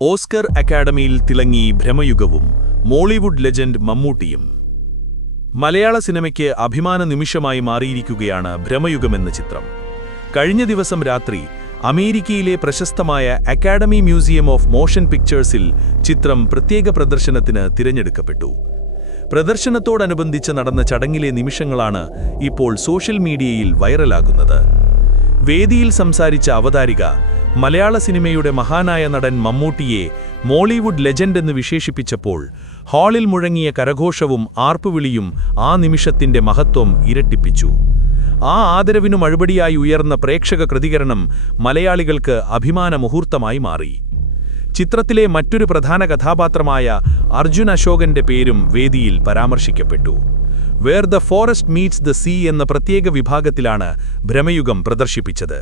Oscar അക്കാഡമിയിൽ തിളങ്ങി ഭ്രമയുഗവും Mollywood legend മമ്മൂട്ടിയും. മലയാള സിനിമയ്ക്ക് അഭിമാന നിമിഷമായി മാറിയിരിക്കുകയാണ് ഭ്രമയുഗമെന്ന ചിത്രം. കഴിഞ്ഞ ദിവസം രാത്രി അമേരിക്കയിലെ പ്രശസ്തമായ അക്കാഡമി മ്യൂസിയം ഓഫ് മോഷൻ പിക്ചേഴ്സിൽ ചിത്രം പ്രത്യേക പ്രദർശനത്തിന് തിരഞ്ഞെടുക്കപ്പെട്ടു. പ്രദർശനത്തോടനുബന്ധിച്ച് നടന്ന ചടങ്ങിലെ നിമിഷങ്ങളാണ് ഇപ്പോൾ സോഷ്യൽ മീഡിയയിൽ വൈറലാകുന്നത്. വേദിയിൽ സംസാരിച്ച അവതാരിക മലയാള സിനിമയുടെ മഹാനായ നടൻ മമ്മൂട്ടിയെ മോളിവുഡ് ലെജൻഡ് എന്ന് വിശേഷിപ്പിച്ചപ്പോൾ ഹാളിൽ മുഴങ്ങിയ കരഘോഷവും ആർപ്പുവിളിയും ആ നിമിഷത്തിന്റെ മഹത്വം ഇരട്ടിപ്പിച്ചു. ആ ആദരവിനു മറുപടിയായി ഉയർന്ന പ്രേക്ഷക പ്രതികരണം മലയാളികൾക്ക് അഭിമാന മുഹൂർത്തമായി മാറി. ചിത്രത്തിലെ മറ്റൊരു പ്രധാന കഥാപാത്രമായ അർജുൻ അശോകന്റെ പേരും വേദിയിൽ പരാമർശിക്കപ്പെട്ടു. Where the forest meets the sea എന്ന പ്രത്യേക വിഭാഗത്തിലാണ് ഭ്രമയുഗം പ്രദർശിപ്പിച്ചത്.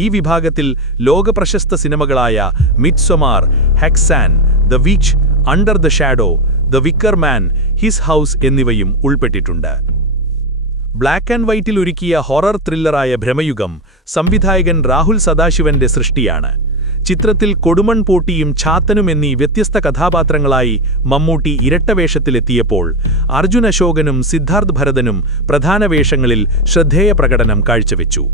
ഈ വിഭാഗത്തിൽ ലോകപ്രശസ്ത സിനിമകളായ Midsommar, Haxan, the witch, under the shadow, the wicker man, his house എന്നിവയും ഉൾപ്പെട്ടിട്ടുണ്ട്. ബ്ലാക്ക് ആൻഡ് വൈറ്റിൽ ഒരുക്കിയ ഹൊറർ ത്രില്ലറായ ഭ്രമയുഗം സംവിധായകൻ രാഹുൽ സദാശിവന്റെ സൃഷ്ടിയാണ്. ചിത്രത്തിൽ കൊടുമൺ പോട്ടിയും ചാത്തനും എന്നീ വ്യത്യസ്ത കഥാപാത്രങ്ങളായി മമ്മൂട്ടി ഇരട്ടവേഷത്തിലെത്തിയപ്പോൾ അർജുൻ അശോകനും സിദ്ധാർത്ഥ് ഭരതനും പ്രധാന വേഷങ്ങളിൽ ശ്രദ്ധേയ പ്രകടനം കാഴ്ചവെച്ചു.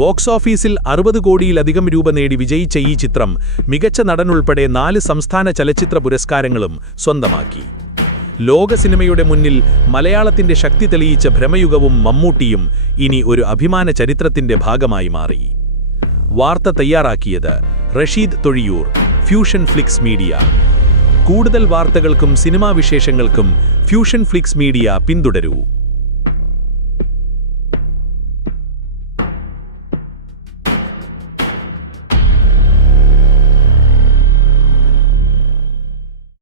ബോക്സ് ഓഫീസിൽ 60 കോടിയിലധികം രൂപ നേടി വിജയിച്ച ഈ ചിത്രം മികച്ച നടനുൾപ്പെടെ 4 സംസ്ഥാന ചലച്ചിത്ര പുരസ്കാരങ്ങളും സ്വന്തമാക്കി. ലോക സിനിമയുടെ മുന്നിൽ മലയാളത്തിന്റെ ശക്തി തെളിയിച്ച ഭ്രമയുഗവും മമ്മൂട്ടിയും ഇനി ഒരു അഭിമാന ചരിത്രത്തിന്റെ ഭാഗമായി മാറി. വാർത്ത തയ്യാറാക്കിയത് Rasheed Thozhiyoor, fusion flix media. കൂടുതൽ വാർത്തകൾക്കും സിനിമാ വിശേഷങ്ങൾക്കും ഫ്യൂഷൻ ഫ്ലിക്സ് മീഡിയ പിന്തുടരൂ.